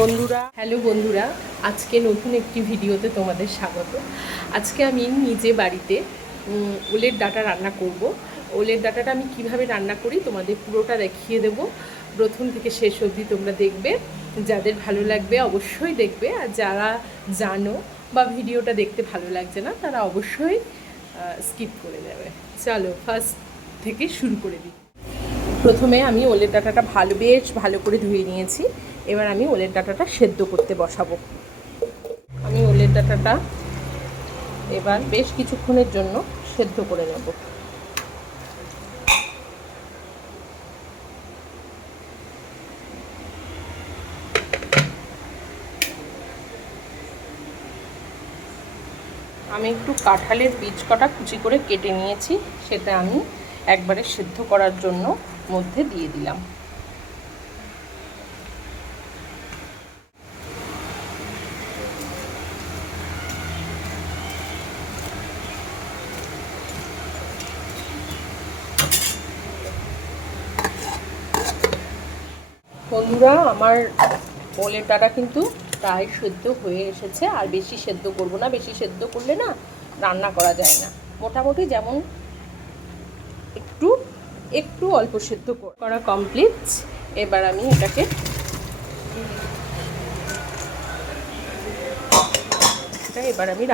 বন্ধুরা, হ্যালো বন্ধুরা, আজকে নতুন একটি ভিডিওতে তোমাদের স্বাগত। আজকে আমি নিজে বাড়িতে ওলের ডাঁটা রান্না করব। ওলের ডাঁটাটা আমি কিভাবে রান্না করি তোমাদের পুরোটা দেখিয়ে দেব। প্রথম থেকে শেষ অবধি তোমরা দেখবে। যাদের ভালো লাগবে অবশ্যই দেখবে, আর যারা জানো বা ভিডিওটা দেখতে ভালো লাগছে না তারা অবশ্যই স্কিপ করে দেবে। চলো ফার্স্ট থেকে শুরু করে দিই। প্রথমে আমি ওলের ডাঁটাটা বেশ ভালো করে ধুয়ে নিয়েছি। এবার আমি ওলের ডাঁটাটা সেদ্ধ করতে বসাবো। আমি ওলের ডাঁটাটা এবার বেশ কিছুক্ষণের জন্য সেদ্ধ করে নেব। আমি একটু কাঁঠালের বীজ কটা কুচি করে কেটে নিয়েছি, সেটা আমি একবারে সেদ্ধ করার জন্য মধ্যে দিয়ে দিলাম। বন্ধুরা, আমার ওলের ডাঁটা কিন্তু প্রায় সেদ্ধ হয়ে এসেছে। আর বেশি সেদ্ধ করব না, বেশি সেদ্ধ করলে না রান্না করা যায় না। মোটামুটি যেমন একটু একটু অল্প সেদ্ধ করা কমপ্লিট। এবার আমি এটাকে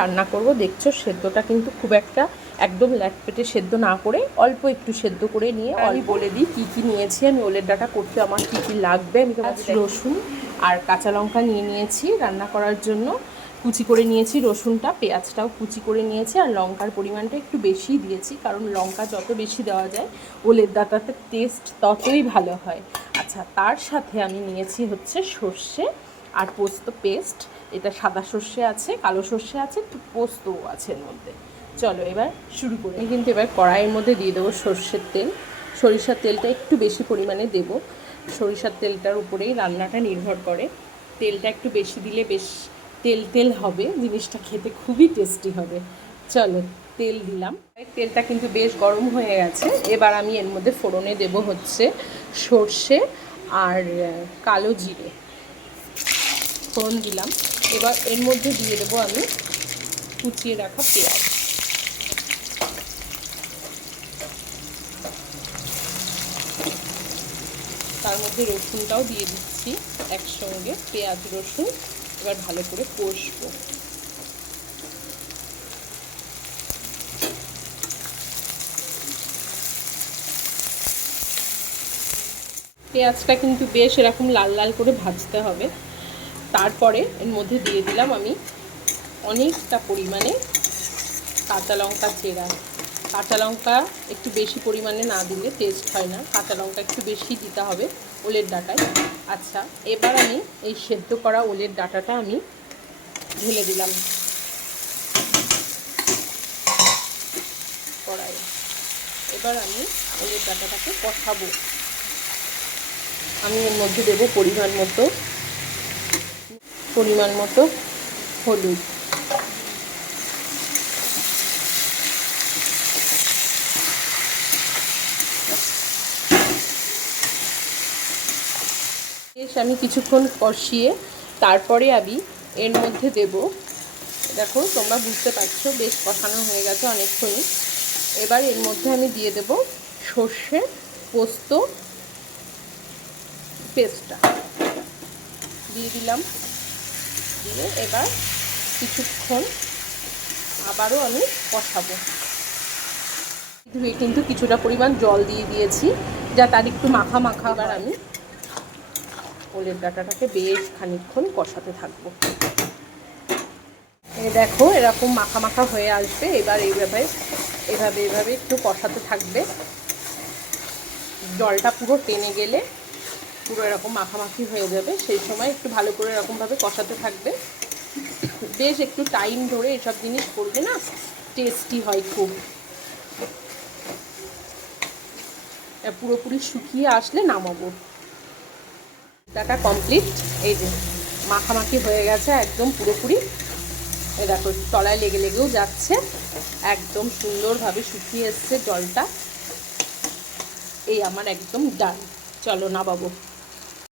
রান্না করব। দেখছো সেদ্ধটা কিন্তু খুব একটা একদম ল্যাটপেটে সেদ্ধ না করে অল্প একটু সেদ্ধ করে নিয়ে আমি বলে দিই কী কী নিয়েছি আমি ওলের ডাঁটা করতে। আমার কী কী লাগবে আমি তোমাদের রসুন আর কাঁচা লঙ্কা নিয়ে নিয়েছি রান্না করার জন্য। কুচি করে নিয়েছি রসুনটা, পেঁয়াজটাও কুচি করে নিয়েছি, আর লঙ্কার পরিমাণটা একটু বেশিই দিয়েছি, কারণ লঙ্কা যত বেশি দেওয়া যায় ওলের ডাঁটাতে টেস্ট ততই ভালো হয়। আচ্ছা, তার সাথে আমি নিয়েছি হচ্ছে সর্ষে আর পোস্ত পেস্ট। এটা সাদা সর্ষে আছে, কালো সর্ষে আছে, পোস্তও আছে এর মধ্যে। চলো এবার শুরু করি। আমি কিন্তু এবার কড়াইয়ের মধ্যে দিয়ে দেবো সর্ষের তেল। সরিষার তেলটা একটু বেশি পরিমাণে দেব। সরিষার তেলটার উপরেই রান্নাটা নির্ভর করে। তেলটা একটু বেশি দিলে বেশ তেল তেল হবে, জিনিসটা খেতে খুবই টেস্টি হবে। চলো তেল দিলাম। তেলটা কিন্তু বেশ গরম হয়ে গেছে। এবার আমি এর মধ্যে ফোড়নে দেব হচ্ছে সর্ষে আর কালো জিরে। ফোড়ন দিলাম। এবার এর মধ্যে দিয়ে দেবো আমি কুচিয়ে রাখা পেঁয়াজ। তার মধ্যে রসুনটাও দিয়ে দিচ্ছি একসঙ্গে, পেঁয়াজ রসুন। এবার ভালো করে কষবো। পেঁয়াজটা কিন্তু বেশ এরকম লাল লাল করে ভাজতে হবে। তারপরে এর মধ্যে দিয়ে দিলাম আমি অনেকটা পরিমাণে কাঁচা লঙ্কা চেরা। কাঁচা লঙ্কা একটু বেশি পরিমাণে না দিলে টেস্ট হয় না, কাঁচা লঙ্কা একটু বেশি দিতে হবে ওলের ডাঁটায়। আচ্ছা, এবার আমি এই সেদ্ধ করা ওলের ডাঁটাটা আমি ঢেলে দিলাম কড়াইয়ে। এবার আমি ওলের ডাঁটাটাকে কষাবো। আমি এর মধ্যে দেবো পরিমাণ মতো হলুদ। আমি কিছুক্ষণ কষিয়ে তারপরে আমি এর মধ্যে দেব, দেখো তোমরা বুঝতে পারছো বেশ কষানো হয়ে গেছে অনেকক্ষণই। এবার এর মধ্যে আমি দিয়ে দেব সর্ষে পোস্ত পেস্টটা দিয়ে দিলাম। দিয়ে এবার কিছুক্ষণ আবারও আমি কষাবো। ধুয়ে কিন্তু কিছুটা পরিমাণ জল দিয়ে দিয়েছি, যা তার একটু মাখা মাখা। এবার আমি ওলের ডাঁটাটাকে বেশ খানিকক্ষণ কষাতে থাকবো। এই দেখো এরকম মাখা মাখা হয়ে আসবে। এবার এভাবে একটু কষাতে থাকবে। জলটা পুরো টেনে গেলে পুরো এরকম মাখামাখি হয়ে যাবে, সেই সময় একটু ভালো করে এরকমভাবে কষাতে থাকবে। বেশ একটু টাইম ধরে এসব জিনিস করবে না, টেস্টি হয় খুব। পুরোপুরি শুকিয়ে আসলে নামাবো। ডাঁটা কমপ্লিট। এই যে মাখামাখি হয়ে গেছে একদম পুরোপুরি। এই দেখো তলায় লেগেও যাচ্ছে, একদম সুন্দরভাবে শুকিয়ে এসছে জলটা। এই আমার একদম ডান। চলো নামাবো।